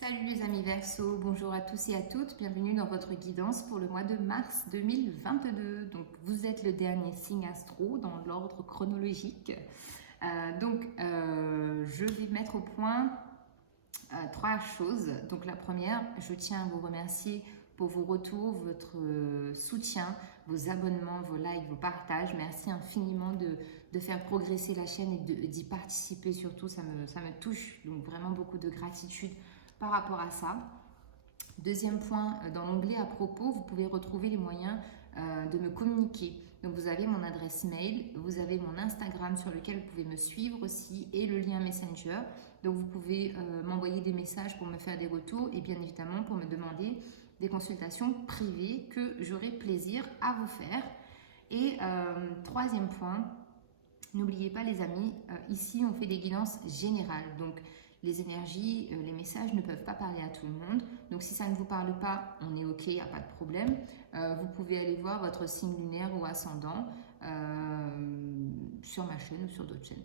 Salut les amis Verseau, bonjour à tous et à toutes, bienvenue dans votre guidance pour le mois de mars 2022. Donc vous êtes le dernier signe astro dans l'ordre chronologique. Je vais mettre au point trois choses. Donc la première, je tiens à vous remercier pour vos retours, votre soutien, vos abonnements, vos likes, vos partages. Merci infiniment de faire progresser la chaîne et d'y participer surtout, ça me touche. Donc vraiment beaucoup de gratitude par rapport à ça. Deuxième point, dans l'onglet à propos, vous pouvez retrouver les moyens de me communiquer. Donc vous avez mon adresse mail, vous avez mon Instagram sur lequel vous pouvez me suivre aussi et le lien Messenger. Donc vous pouvez m'envoyer des messages pour me faire des retours et bien évidemment pour me demander des consultations privées que j'aurai plaisir à vous faire. Et troisième point, n'oubliez pas les amis, ici on fait des guidances générales. Donc les énergies, les messages ne peuvent pas parler à tout le monde. Donc si ça ne vous parle pas, on est ok, il n'y a pas de problème. Vous pouvez aller voir votre signe lunaire ou ascendant sur ma chaîne ou sur d'autres chaînes.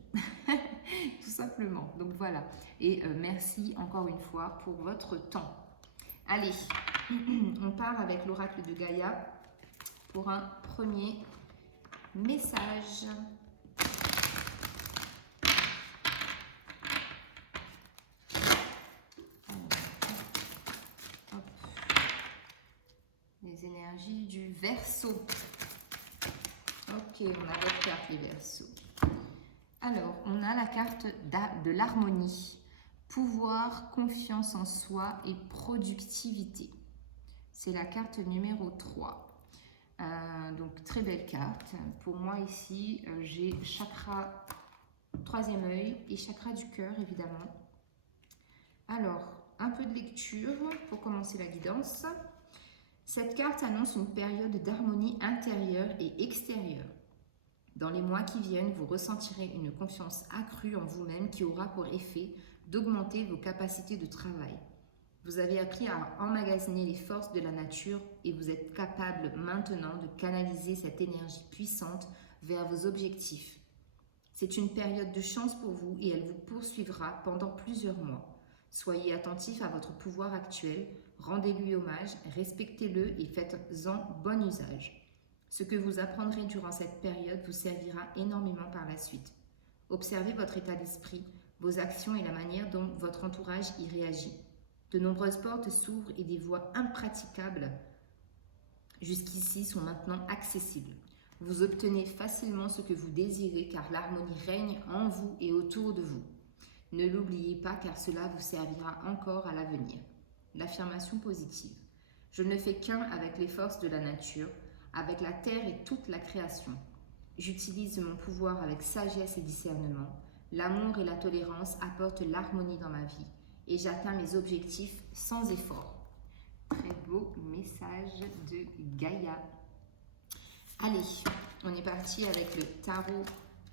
Tout simplement. Donc voilà. Et merci encore une fois pour votre temps. Allez, on part avec l'oracle de Gaïa pour un premier message. Les énergies du Verseau. Ok, on a votre carte les Verseaux. Alors, on a la carte de l'harmonie. Pouvoir, confiance en soi et productivité. C'est la carte numéro 3. Donc, très belle carte. Pour moi, ici, j'ai chakra troisième œil et chakra du cœur, évidemment. Alors, un peu de lecture pour commencer la guidance. Cette carte annonce une période d'harmonie intérieure et extérieure. Dans les mois qui viennent, vous ressentirez une confiance accrue en vous-même qui aura pour effet d'augmenter vos capacités de travail. Vous avez appris à emmagasiner les forces de la nature et vous êtes capable maintenant de canaliser cette énergie puissante vers vos objectifs. C'est une période de chance pour vous et elle vous poursuivra pendant plusieurs mois. Soyez attentif à votre pouvoir actuel, rendez-lui hommage, respectez-le et faites-en bon usage. Ce que vous apprendrez durant cette période vous servira énormément par la suite. Observez votre état d'esprit, vos actions et la manière dont votre entourage y réagit. De nombreuses portes s'ouvrent et des voies impraticables jusqu'ici sont maintenant accessibles. Vous obtenez facilement ce que vous désirez car l'harmonie règne en vous et autour de vous. Ne l'oubliez pas car cela vous servira encore à l'avenir. L'affirmation positive. Je ne fais qu'un avec les forces de la nature, avec la terre et toute la création. J'utilise mon pouvoir avec sagesse et discernement. L'amour et la tolérance apportent l'harmonie dans ma vie et j'atteins mes objectifs sans effort. Très beau message de Gaïa. Allez, on est parti avec le tarot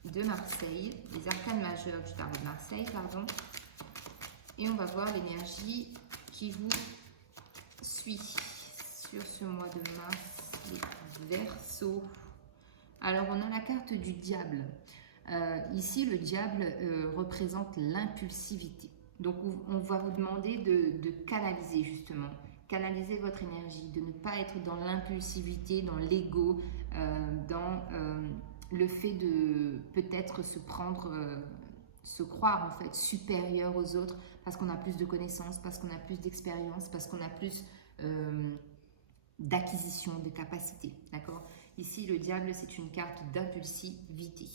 de Marseille, les arcanes majeures du tarot de Marseille, pardon. Et on va voir l'énergie qui vous suit sur ce mois de mars, les Verseaux. Alors, on a la carte du diable. Ici, le diable représente l'impulsivité. Donc, on va vous demander de canaliser justement. Canaliser votre énergie, de ne pas être dans l'impulsivité, dans l'ego, dans le fait de peut-être se croire en fait supérieur aux autres parce qu'on a plus de connaissances, parce qu'on a plus d'expérience, parce qu'on a plus d'acquisition, de capacités, d'accord? Ici, le diable, c'est une carte d'impulsivité.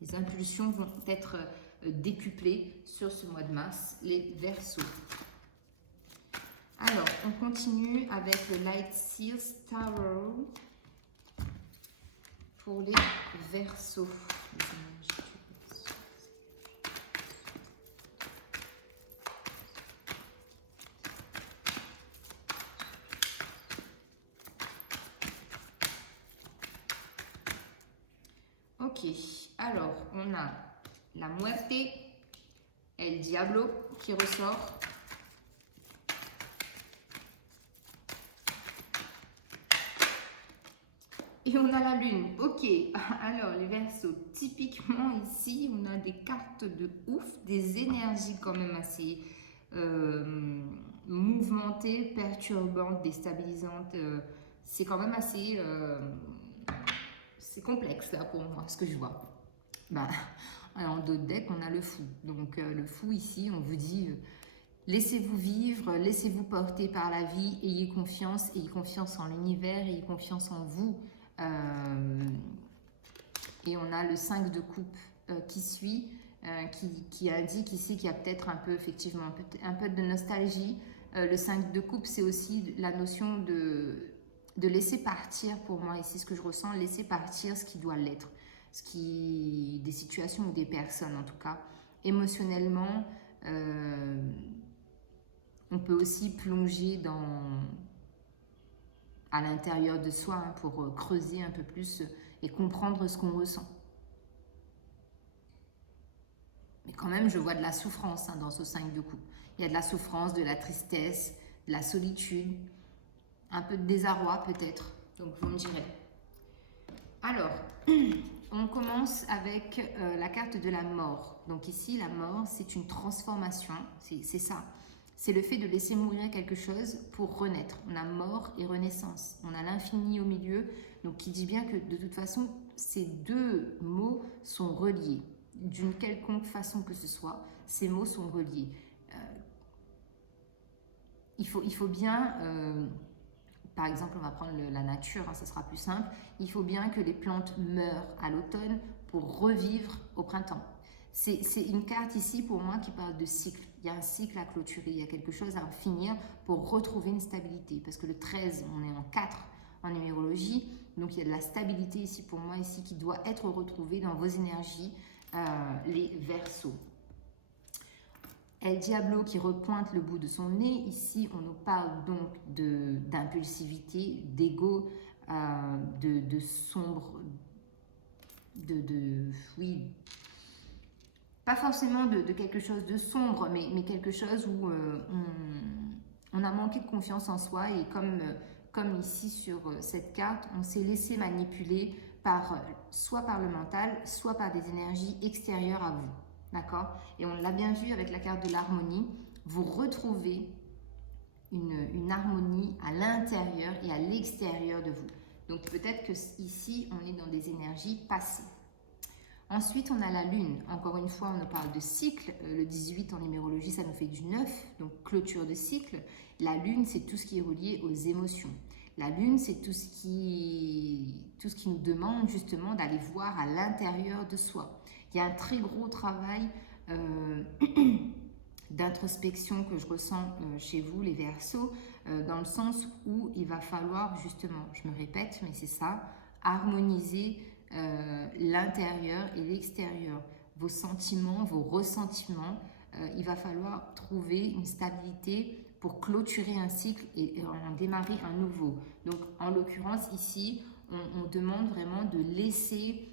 Les impulsions vont être décuplées sur ce mois de mars, les Verseaux. Alors, on continue avec le Light Seals Tarot pour les Verseaux. Ok, alors on a la Muerte, El Diablo qui ressort. Et on a la lune. Ok, alors les Verseaux, typiquement ici, on a des cartes de ouf, des énergies quand même assez mouvementée, perturbante, déstabilisante. C'est quand même assez... c'est complexe là pour moi, ce que je vois. Ben, en d'autres decks, on a le fou. Donc le fou ici, on vous dit... laissez-vous vivre, laissez-vous porter par la vie, ayez confiance en l'univers, ayez confiance en vous. Et on a le 5 de coupe qui suit, qui indique ici qu'il y a peut-être un peu, effectivement, un peu de nostalgie. Le 5 de coupe, c'est aussi la notion de laisser partir, pour moi, ici, ce que je ressens, laisser partir ce qui doit l'être, des situations ou des personnes, en tout cas. Émotionnellement, on peut aussi plonger à l'intérieur de soi pour creuser un peu plus et comprendre ce qu'on ressent. Mais quand même, je vois de la souffrance dans ce 5 de coupe. Il y a de la souffrance, de la tristesse, de la solitude, un peu de désarroi peut-être. Donc vous me direz. Alors, on commence avec la carte de la mort. Donc ici, la mort, c'est une transformation, c'est ça. C'est le fait de laisser mourir quelque chose pour renaître. On a mort et renaissance. On a l'infini au milieu, donc qui dit bien que de toute façon, ces deux mots sont reliés. D'une quelconque façon que ce soit, ces mots sont reliés. Il faut bien... par exemple, on va prendre la nature, ça sera plus simple. Il faut bien que les plantes meurent à l'automne pour revivre au printemps. C'est une carte ici pour moi qui parle de cycle. Il y a un cycle à clôturer, il y a quelque chose à finir pour retrouver une stabilité. Parce que le 13, on est en 4 en numérologie. Donc il y a de la stabilité ici pour moi, ici qui doit être retrouvée dans vos énergies, les Verseaux. El Diablo qui repointe le bout de son nez. Ici, on nous parle donc d'impulsivité, d'ego, de sombre, oui, pas forcément de quelque chose de sombre, mais quelque chose où on a manqué de confiance en soi et comme ici sur cette carte, on s'est laissé manipuler soit par le mental, soit par des énergies extérieures à vous. D'accord? Et on l'a bien vu avec la carte de l'harmonie. Vous retrouvez une harmonie à l'intérieur et à l'extérieur de vous. Donc peut-être que ici, on est dans des énergies passées. Ensuite, on a la lune. Encore une fois, on nous parle de cycle. Le 18 en numérologie, ça nous fait du 9, donc clôture de cycle. La lune, c'est tout ce qui est relié aux émotions. La lune, c'est tout ce qui nous demande justement d'aller voir à l'intérieur de soi. Il y a un très gros travail d'introspection que je ressens chez vous, les Verseaux, dans le sens où il va falloir justement, je me répète, mais c'est ça, harmoniser l'intérieur et l'extérieur, vos sentiments, vos ressentiments. Il va falloir trouver une stabilité pour clôturer un cycle et en démarrer un nouveau. Donc, en l'occurrence, ici, on demande vraiment de laisser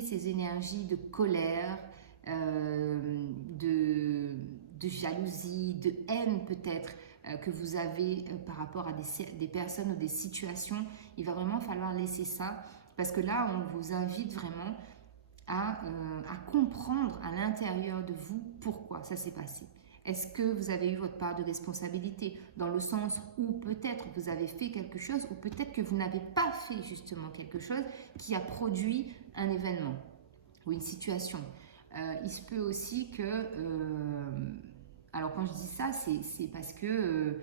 ces énergies de colère, de jalousie, de haine peut-être, que vous avez par rapport à des personnes ou des situations. Il va vraiment falloir laisser ça parce que là, on vous invite vraiment à comprendre à l'intérieur de vous pourquoi ça s'est passé. Est-ce que vous avez eu votre part de responsabilité dans le sens où peut-être vous avez fait quelque chose ou peut-être que vous n'avez pas fait justement quelque chose qui a produit un événement ou une situation. Il se peut aussi que... alors quand je dis ça, c'est parce que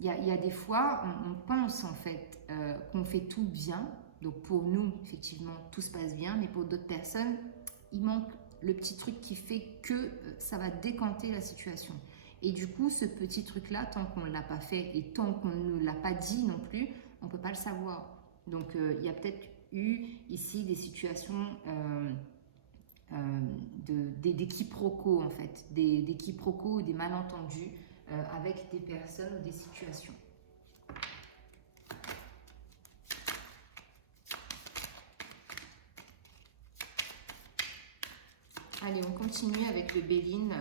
il y a des fois, on pense en fait qu'on fait tout bien. Donc pour nous, effectivement, tout se passe bien, mais pour d'autres personnes, il manque le petit truc qui fait que ça va décanter la situation. Et du coup, ce petit truc-là, tant qu'on ne l'a pas fait et tant qu'on ne l'a pas dit non plus, on ne peut pas le savoir. Donc il y a peut-être eu ici des situations... des quiproquos en fait, des quiproquos ou des malentendus avec des personnes ou des situations. Allez, on continue avec le Béline,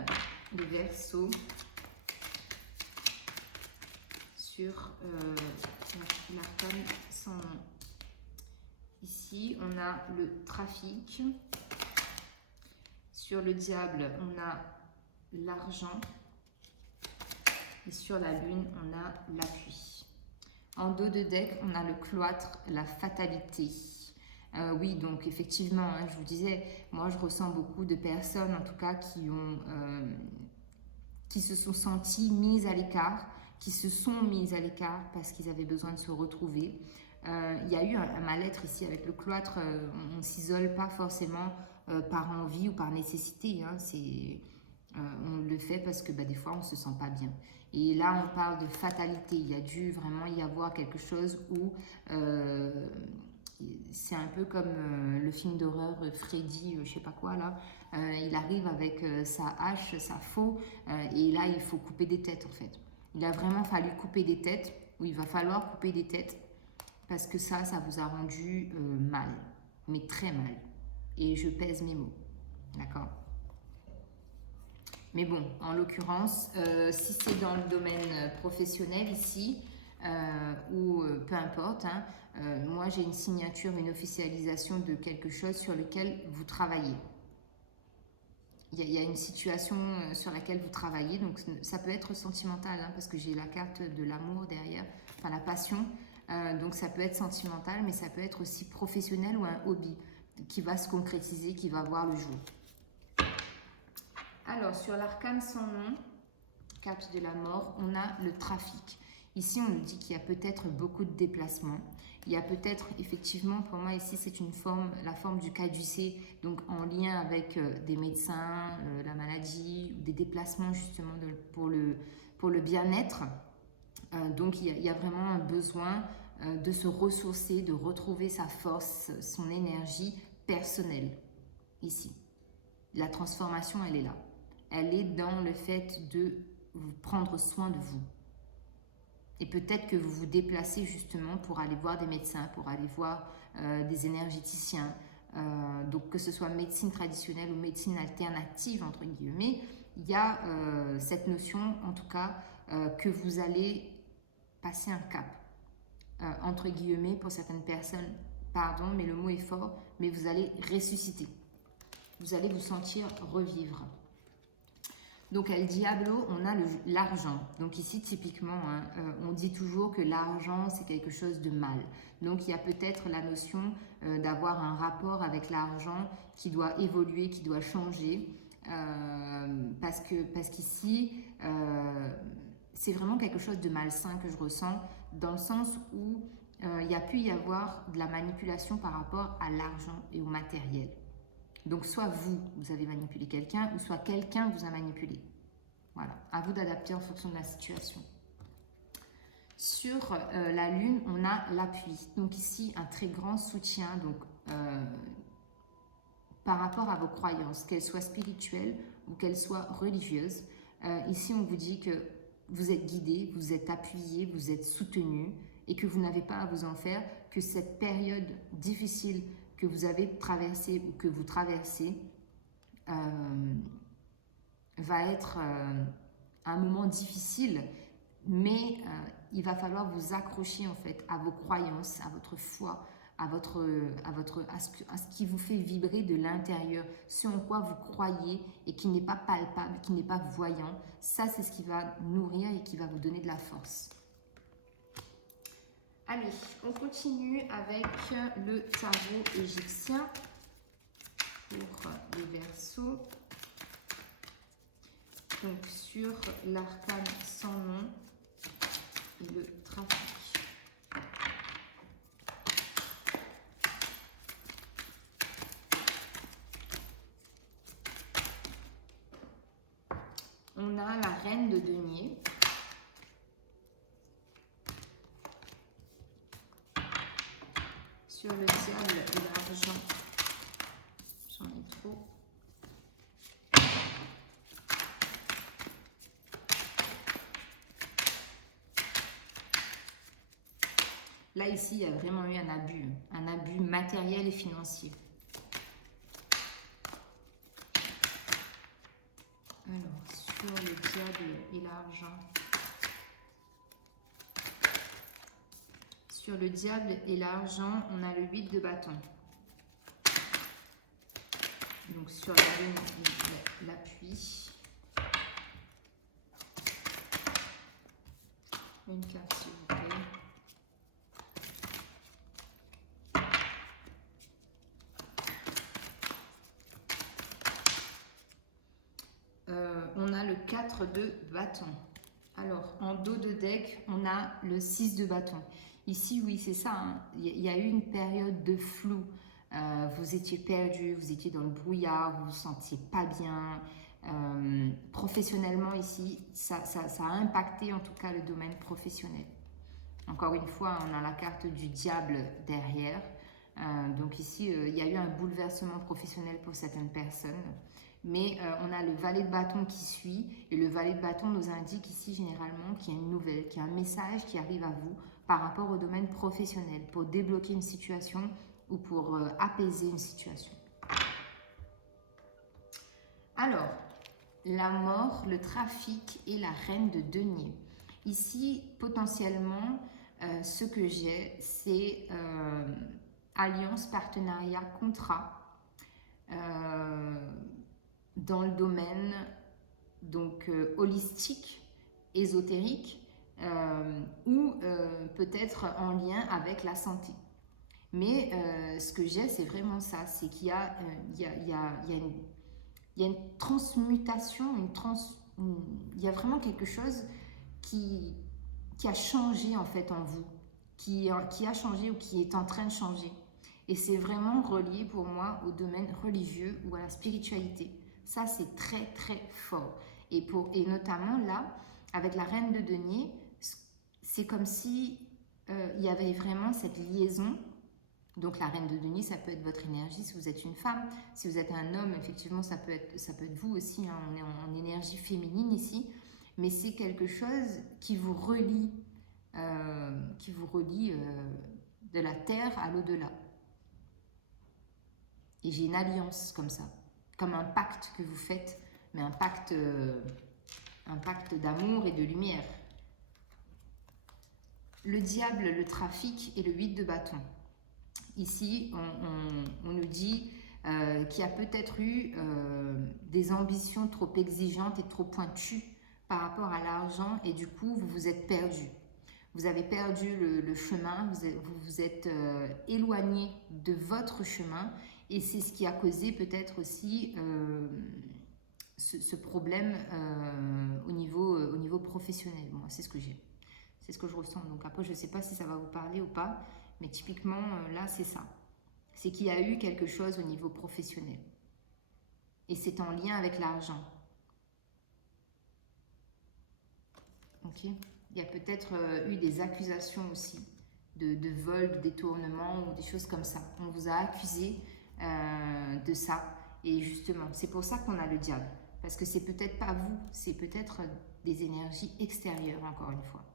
le Verseau, sur l'arcane sans nom. Ici, on a le trafic. Sur le diable, on a l'argent. Et sur la lune, on a l'appui. En dos de deck, on a le cloître, la fatalité. Oui, donc effectivement, hein, je vous disais, moi je ressens beaucoup de personnes, en tout cas, qui se sont senties mises à l'écart, qui se sont mises à l'écart parce qu'ils avaient besoin de se retrouver. Il y a eu un mal-être ici avec le cloître. On ne s'isole pas forcément par envie ou par nécessité. Hein, on le fait parce que des fois on ne se sent pas bien. Et là on parle de fatalité. Il y a dû vraiment y avoir quelque chose où c'est un peu comme le film d'horreur Freddy, je sais pas quoi là. Il arrive avec sa hache, sa faux, et là il faut couper des têtes en fait. Il a vraiment fallu couper des têtes, ou il va falloir couper des têtes, parce que ça vous a rendu mal, mais très mal. Et je pèse mes mots, d'accord? Mais bon, en l'occurrence, si c'est dans le domaine professionnel ici, ou peu importe, hein, moi j'ai une signature, une officialisation de quelque chose sur lequel vous travaillez. Il y a une situation sur laquelle vous travaillez, donc ça peut être sentimental, hein, parce que j'ai la carte de l'amour derrière, enfin la passion, donc ça peut être sentimental, mais ça peut être aussi professionnel ou un hobby qui va se concrétiser, qui va voir le jour. Alors, sur l'arcane sans nom, carte de la mort, on a le trafic. Ici, on nous dit qu'il y a peut-être beaucoup de déplacements. Il y a peut-être, effectivement, pour moi, ici, c'est la forme du caducée, donc en lien avec des médecins, la maladie, des déplacements, justement, pour le bien-être. Donc, il y a vraiment un besoin de se ressourcer, de retrouver sa force, son énergie personnelle, ici. La transformation, elle est là. Elle est dans le fait de vous prendre soin de vous. Et peut-être que vous vous déplacez justement pour aller voir des médecins, pour aller voir des énergéticiens. Donc que ce soit médecine traditionnelle ou médecine alternative, entre guillemets, il y a cette notion, en tout cas, que vous allez passer un cap. Entre guillemets, pour certaines personnes, pardon, mais le mot est fort, mais vous allez ressusciter. Vous allez vous sentir revivre. Donc, El Diablo, on a l'argent. Donc ici, typiquement, hein, on dit toujours que l'argent, c'est quelque chose de mal. Donc, il y a peut-être la notion d'avoir un rapport avec l'argent qui doit évoluer, qui doit changer. Parce qu'ici, c'est vraiment quelque chose de malsain que je ressens, dans le sens où il y a pu y avoir de la manipulation par rapport à l'argent et au matériel. Donc, soit vous avez manipulé quelqu'un, ou soit quelqu'un vous a manipulé. Voilà, à vous d'adapter en fonction de la situation. Sur la lune, on a l'appui. Donc ici, un très grand soutien donc, par rapport à vos croyances, qu'elles soient spirituelles ou qu'elles soient religieuses. Ici, on vous dit que vous êtes guidé, vous êtes appuyé, vous êtes soutenu et que vous n'avez pas à vous en faire, que cette période difficile que vous avez traversé ou que vous traversez va être un moment difficile, mais il va falloir vous accrocher en fait à vos croyances, à votre foi, à ce qui vous fait vibrer de l'intérieur, ce en quoi vous croyez et qui n'est pas palpable, qui n'est pas voyant. Ça, c'est ce qui va nourrir et qui va vous donner de la force. Allez, on continue avec le tarot égyptien pour les Verseaux. Donc sur l'arcane sans nom et le trafic. On a la reine de denier. Sur le diable et l'argent, j'en ai trop. Là, ici, il y a vraiment eu un abus matériel et financier. Alors, sur le diable et l'argent. Sur le diable et l'argent, on a le 8 de bâton. Donc sur la lune, l'appui. Une carte, s'il vous plaît. On a le 4 de bâton. Alors, en dos de deck, on a le 6 de bâton. Ici, oui, c'est ça. Hein. Il y a eu une période de flou. Vous étiez perdu, vous étiez dans le brouillard, vous ne vous sentiez pas bien. Professionnellement, ici, ça a impacté en tout cas le domaine professionnel. Encore une fois, on a la carte du diable derrière. Donc ici, il y a eu un bouleversement professionnel pour certaines personnes. Mais on a le valet de bâton qui suit. Et le valet de bâton nous indique ici généralement qu'il y a une nouvelle, qu'il y a un message qui arrive à vous par rapport au domaine professionnel pour débloquer une situation ou pour apaiser une situation. Alors, la mort, le trafic et la reine de denier. Ici, potentiellement, ce que j'ai, c'est alliance, partenariat, contrat dans le domaine donc holistique, ésotérique ou peut-être en lien avec la santé. Mais ce que j'ai, c'est vraiment ça, c'est qu'il y a une transmutation, il y a vraiment quelque chose qui a changé en fait en vous, qui a changé ou qui est en train de changer. Et c'est vraiment relié pour moi au domaine religieux ou à la spiritualité. Ça, c'est très très fort. Et notamment là, avec la reine de denier, c'est comme si il y avait vraiment cette liaison. Donc la reine de denier, ça peut être votre énergie si vous êtes une femme. Si vous êtes un homme, effectivement, ça peut être vous aussi. Hein. On est en énergie féminine ici. Mais c'est quelque chose qui vous relie, de la terre à l'au-delà. Et j'ai une alliance comme ça, comme un pacte que vous faites, mais un pacte d'amour et de lumière. Le diable, le trafic et le 8 de bâton. Ici, on nous dit qu'il y a peut-être eu des ambitions trop exigeantes et trop pointues par rapport à l'argent et du coup, vous vous êtes perdu. Vous avez perdu le chemin, vous vous êtes éloigné de votre chemin et c'est ce qui a causé peut-être aussi ce problème au niveau professionnel. Moi, c'est ce que j'ai. C'est ce que je ressens. Donc après, je ne sais pas si ça va vous parler ou pas, mais typiquement, là, c'est ça. C'est qu'il y a eu quelque chose au niveau professionnel. Et c'est en lien avec l'argent. Ok ? Il y a peut-être eu des accusations aussi de vol, de détournement ou des choses comme ça. On vous a accusé de ça. Et justement, c'est pour ça qu'on a le diable. Parce que c'est peut-être pas vous, c'est peut-être des énergies extérieures, encore une fois.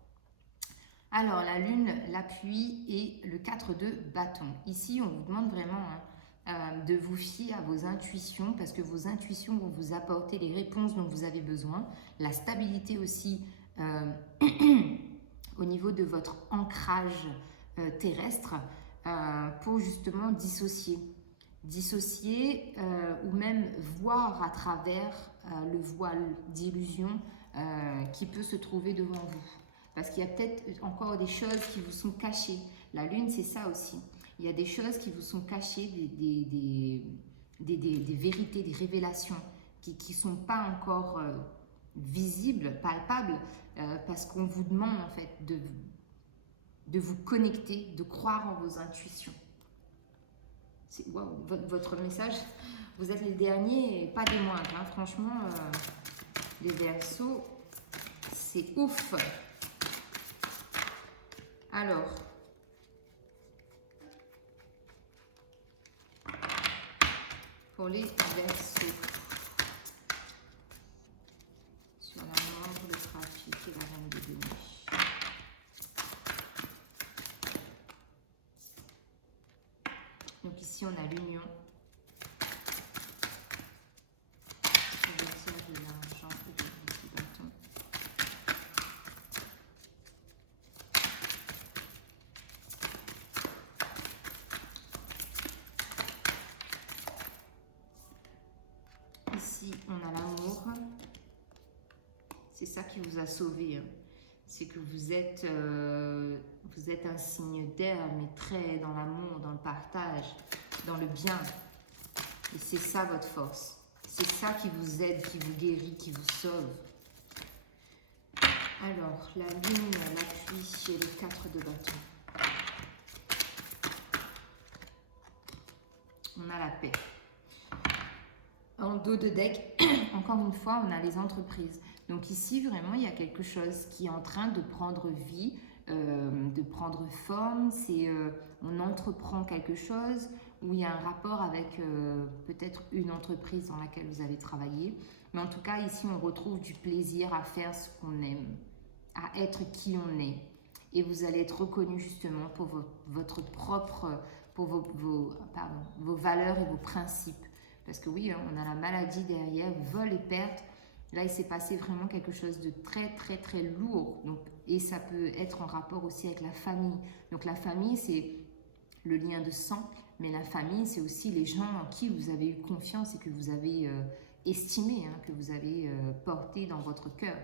Alors, la lune, l'appui et le 4 de bâton. Ici, on vous demande vraiment de vous fier à vos intuitions parce que vos intuitions vont vous apporter les réponses dont vous avez besoin. La stabilité aussi au niveau de votre ancrage terrestre pour justement dissocier ou même voir à travers le voile d'illusion qui peut se trouver devant vous. Parce qu'il y a peut-être encore des choses qui vous sont cachées. La lune, c'est ça aussi. Il y a des choses qui vous sont cachées, des vérités, des révélations qui ne sont pas encore visibles, palpables, parce qu'on vous demande en fait de vous connecter, de croire en vos intuitions. Wow, votre message, vous êtes les derniers et pas des moindres. Hein. Franchement, les Verseaux, c'est ouf. Alors, pour les Verseaux, sur la mort, le trafic et la reine de denier. Donc ici, on a l'union. Le tiers de l'argent et le petit bâton. Ici, on a l'amour. C'est ça qui vous a sauvé. Hein. c'est que vous êtes un signe d'air, mais très dans l'amour, dans le partage, dans le bien. Et c'est ça votre force. C'est ça qui vous aide, qui vous guérit, qui vous sauve. Alors, la lune, l'appui et les 4 de bâton. On a la paix. En dos de deck, encore une fois, on a les entreprises. Donc ici, vraiment, il y a quelque chose qui est en train de prendre vie, de prendre forme. C'est on entreprend quelque chose où il y a un rapport avec peut-être une entreprise dans laquelle vous allez travailler. Mais en tout cas, ici, on retrouve du plaisir à faire ce qu'on aime, à être qui on est. Et vous allez être reconnu justement pour votre propre, pour vos valeurs et vos principes. Parce que oui, on a la maladie derrière, vol et perte. Là, il s'est passé vraiment quelque chose de très, très, très lourd. Donc, et ça peut être en rapport aussi avec la famille. Donc, la famille, c'est le lien de sang. Mais la famille, c'est aussi les gens en qui vous avez eu confiance et que vous avez estimé, que vous avez porté dans votre cœur.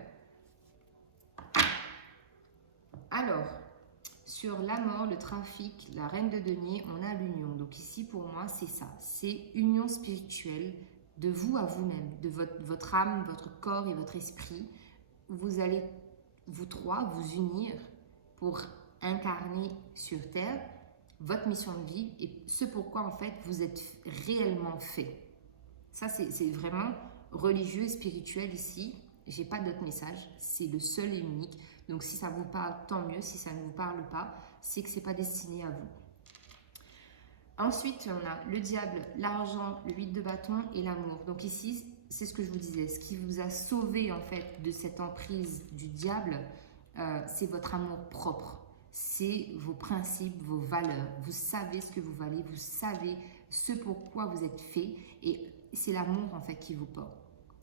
Alors, sur la mort, le trafic, la reine de denier, on a l'union. Donc ici, pour moi, c'est ça. C'est union spirituelle de vous à vous-même, de votre âme, votre corps et votre esprit. Vous allez, vous trois, vous unir pour incarner sur Terre votre mission de vie et ce pourquoi, en fait, vous êtes réellement fait. Ça, c'est vraiment religieux et spirituel ici. J'ai pas d'autre message. C'est le seul et unique. Donc, si ça vous parle, tant mieux. Si ça ne vous parle pas, c'est que ce n'est pas destiné à vous. Ensuite, on a le diable, l'argent, le 8 de bâton et l'amour. Donc ici, c'est ce que je vous disais. Ce qui vous a sauvé, en fait, de cette emprise du diable, c'est votre amour propre. C'est vos principes, vos valeurs. Vous savez ce que vous valez. Vous savez ce pourquoi vous êtes fait. Et c'est l'amour, en fait, qui vous porte.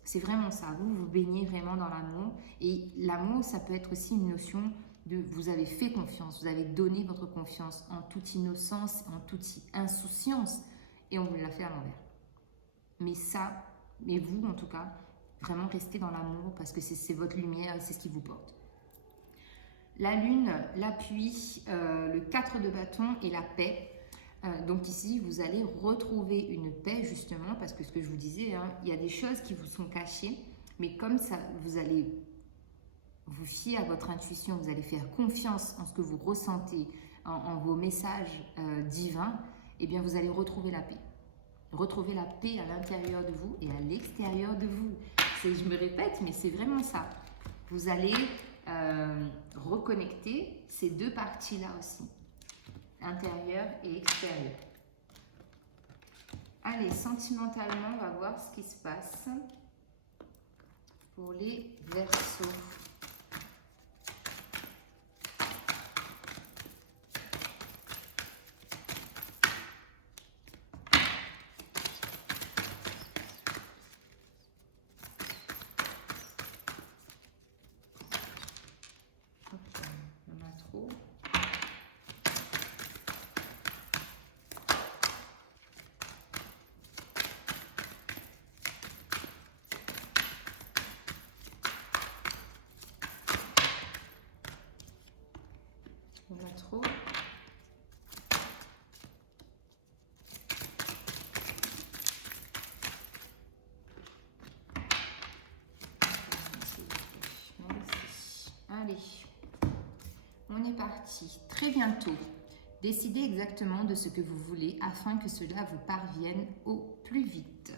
C'est vraiment ça, vous baignez vraiment dans l'amour. Et l'amour, ça peut être aussi une notion de vous avez fait confiance, vous avez donné votre confiance en toute innocence, en toute insouciance, et on vous l'a fait à l'envers. Mais ça, mais vous en tout cas, vraiment restez dans l'amour parce que c'est votre lumière et c'est ce qui vous porte. La lune, l'appui, le 4 de bâton et la paix. Donc ici, vous allez retrouver une paix justement parce que ce que je vous disais, il y a des choses qui vous sont cachées, mais comme ça, vous allez vous fier à votre intuition, vous allez faire confiance en ce que vous ressentez, en vos messages divins, et bien vous allez retrouver la paix. Retrouver la paix à l'intérieur de vous et à l'extérieur de vous. Je me répète, mais c'est vraiment ça. Vous allez reconnecter ces deux parties-là aussi. Intérieur et extérieur. Allez, sentimentalement, on va voir ce qui se passe pour les Verseaux. On a trop. On a trop. Merci. Allez, on est parti. Très bientôt. Décidez exactement de ce que vous voulez afin que cela vous parvienne au plus vite.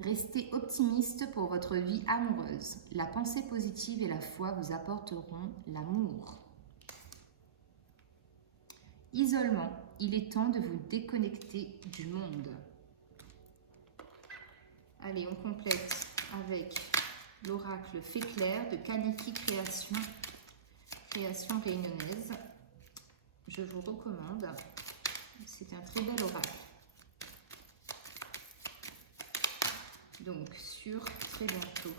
Restez optimiste pour votre vie amoureuse. La pensée positive et la foi vous apporteront l'amour. Isolement, il est temps de vous déconnecter du monde. Allez, on complète avec l'oracle Fée Claire de Kaneki Création réunionnaise. Je vous recommande. C'est un très bel oracle. Donc, sur très bientôt.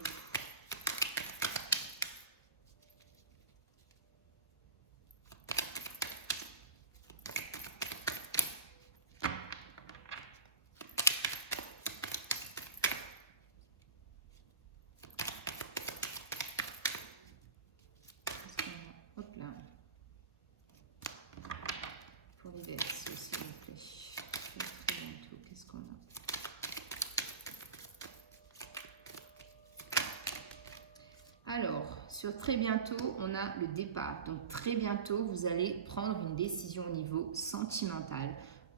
Alors, sur très bientôt, on a le départ. Donc, très bientôt, vous allez prendre une décision au niveau sentimental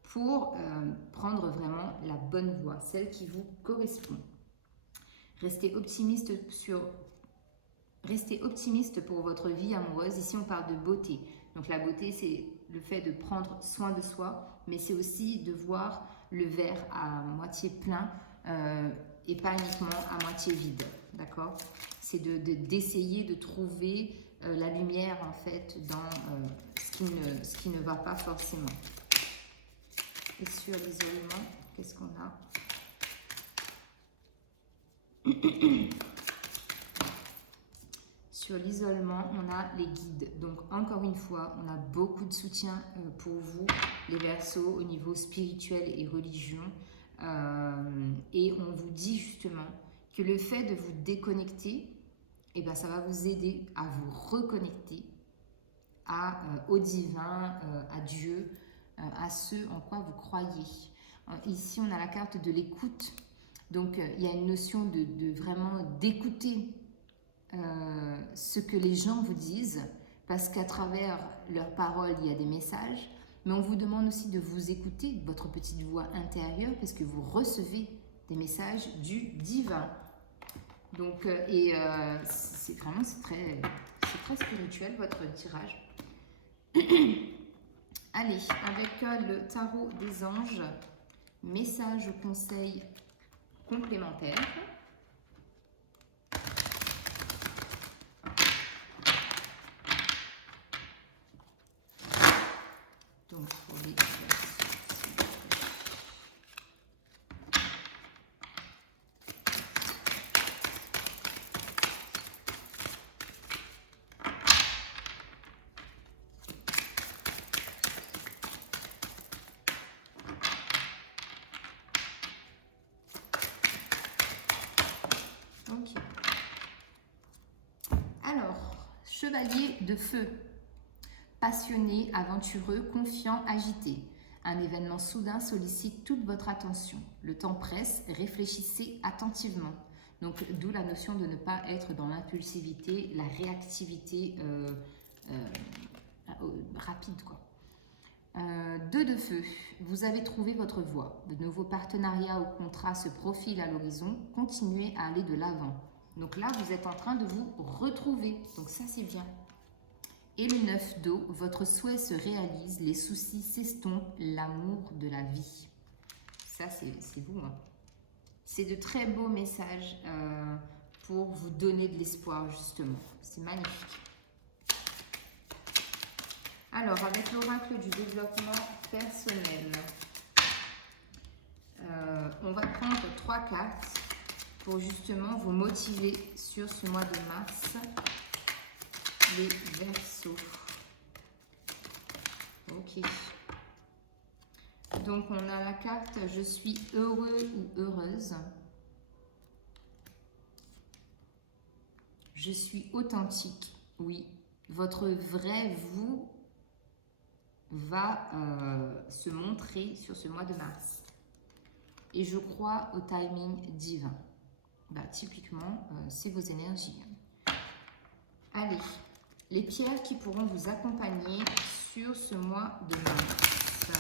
pour prendre vraiment la bonne voie, celle qui vous correspond. Restez optimiste pour votre vie amoureuse. Ici, on parle de beauté. Donc, la beauté, c'est le fait de prendre soin de soi, mais c'est aussi de voir le verre à moitié plein et pas uniquement à moitié vide. D'accord? C'est d'essayer de trouver la lumière, en fait, dans ce qui ne va pas forcément. Et sur l'isolement, qu'est-ce qu'on a? Sur l'isolement, on a les guides. Donc, encore une fois, on a beaucoup de soutien pour vous, les Verseaux, au niveau spirituel et religion. Et on vous dit justement que le fait de vous déconnecter, eh ben, ça va vous aider à vous reconnecter au divin, à Dieu, à ce en quoi vous croyez. Ici, on a la carte de l'écoute. Donc, il y a une notion de vraiment d'écouter ce que les gens vous disent, parce qu'à travers leurs paroles, il y a des messages, mais on vous demande aussi de vous écouter, votre petite voix intérieure, parce que vous recevez des messages du divin. Donc, c'est très spirituel, votre tirage. Allez, avec le tarot des anges, message ou conseil complémentaire. Donc, pour les ok. Alors, chevalier de feu. Passionné, aventureux, confiant, agité. Un événement soudain sollicite toute votre attention. Le temps presse, réfléchissez attentivement. Donc, d'où la notion de ne pas être dans l'impulsivité, la réactivité rapide, quoi. 2 de feu. Vous avez trouvé votre voie. De nouveaux partenariats ou contrats se profilent à l'horizon. Continuez à aller de l'avant. Donc là, vous êtes en train de vous retrouver. Donc ça, c'est bien. Et le 9 d'eau, votre souhait se réalise, les soucis s'estompent, l'amour de la vie. Ça, c'est vous. Hein. C'est de très beaux messages pour vous donner de l'espoir, justement. C'est magnifique. Alors, avec l'oracle du développement personnel, on va prendre 3 cartes pour justement vous motiver sur ce mois de mars. Les Verseaux. Ok. Donc, on a la carte « Je suis heureux ou heureuse ». Je suis authentique. Oui, votre vrai vous va se montrer sur ce mois de mars. Et je crois au timing divin. Bah, typiquement, c'est vos énergies. Allez. Les pierres qui pourront vous accompagner sur ce mois de mars.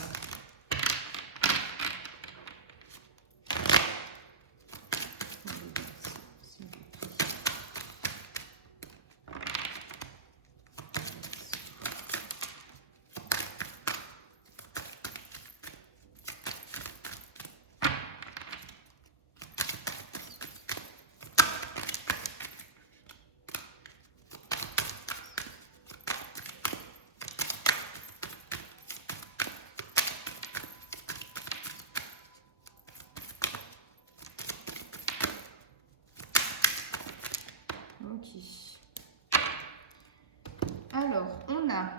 Ok. Alors, on a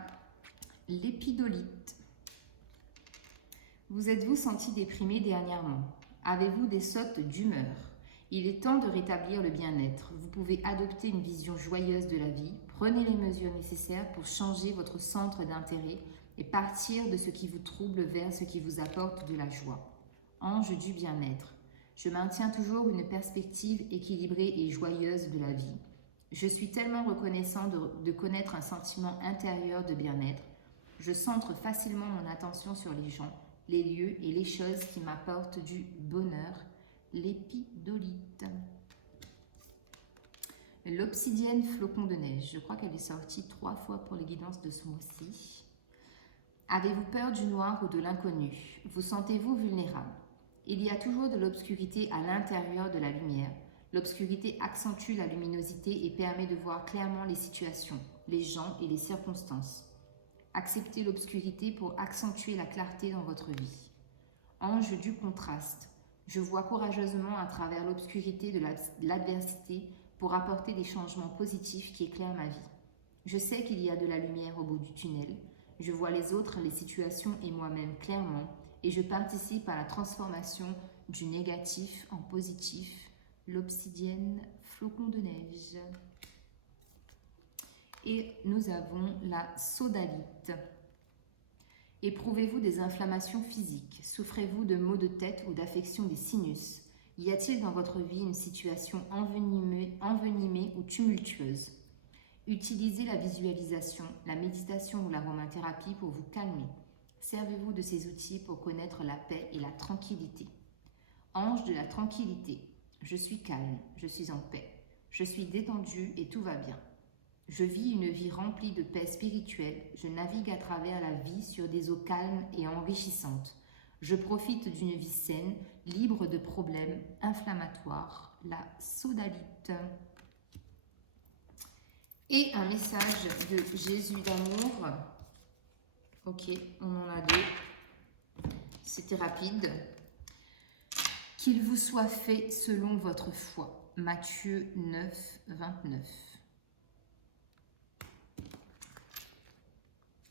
l'épidolite. Vous êtes-vous senti déprimé dernièrement? Avez-vous des sautes d'humeur? Il est temps de rétablir le bien-être. Vous pouvez adopter une vision joyeuse de la vie. Prenez les mesures nécessaires pour changer votre centre d'intérêt et partir de ce qui vous trouble vers ce qui vous apporte de la joie. Ange du bien-être. Je maintiens toujours une perspective équilibrée et joyeuse de la vie. Je suis tellement reconnaissant de connaître un sentiment intérieur de bien-être. Je centre facilement mon attention sur les gens, les lieux et les choses qui m'apportent du bonheur. L'épidolite. L'obsidienne flocon de neige. Je crois qu'elle est sortie 3 fois pour les guidances de ce mois-ci. Avez-vous peur du noir ou de l'inconnu? Vous sentez-vous vulnérable? Il y a toujours de l'obscurité à l'intérieur de la lumière. L'obscurité accentue la luminosité et permet de voir clairement les situations, les gens et les circonstances. Acceptez l'obscurité pour accentuer la clarté dans votre vie. Ange du contraste. Je vois courageusement à travers l'obscurité de l'adversité pour apporter des changements positifs qui éclairent ma vie. Je sais qu'il y a de la lumière au bout du tunnel. Je vois les autres, les situations et moi-même clairement et je participe à la transformation du négatif en positif. L'obsidienne flocon de neige. Et nous avons la sodalite. Éprouvez-vous des inflammations physiques? Souffrez-vous de maux de tête ou d'affections des sinus? Y a-t-il dans votre vie une situation envenimée ou tumultueuse? Utilisez la visualisation, la méditation ou l'aromathérapie pour vous calmer. Servez-vous de ces outils pour connaître la paix et la tranquillité. Ange de la tranquillité. Je suis calme, je suis en paix. Je suis détendu et tout va bien. Je vis une vie remplie de paix spirituelle. Je navigue à travers la vie sur des eaux calmes et enrichissantes. Je profite d'une vie saine, libre de problèmes inflammatoires. La sodalite. Et un message de Jésus d'amour. Ok, on en a 2. C'était rapide. Qu'il vous soit fait selon votre foi. Matthieu 9, 29.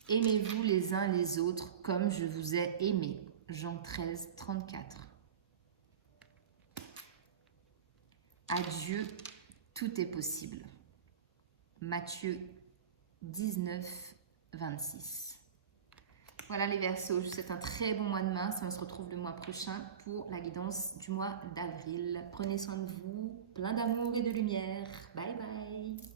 Aimez-vous les uns les autres comme je vous ai aimé. Jean 13, 34. À Dieu, tout est possible. Matthieu 19, 26. Voilà les Verseaux, je vous souhaite un très bon mois de mars. On se retrouve le mois prochain pour la guidance du mois d'avril. Prenez soin de vous, plein d'amour et de lumière. Bye bye.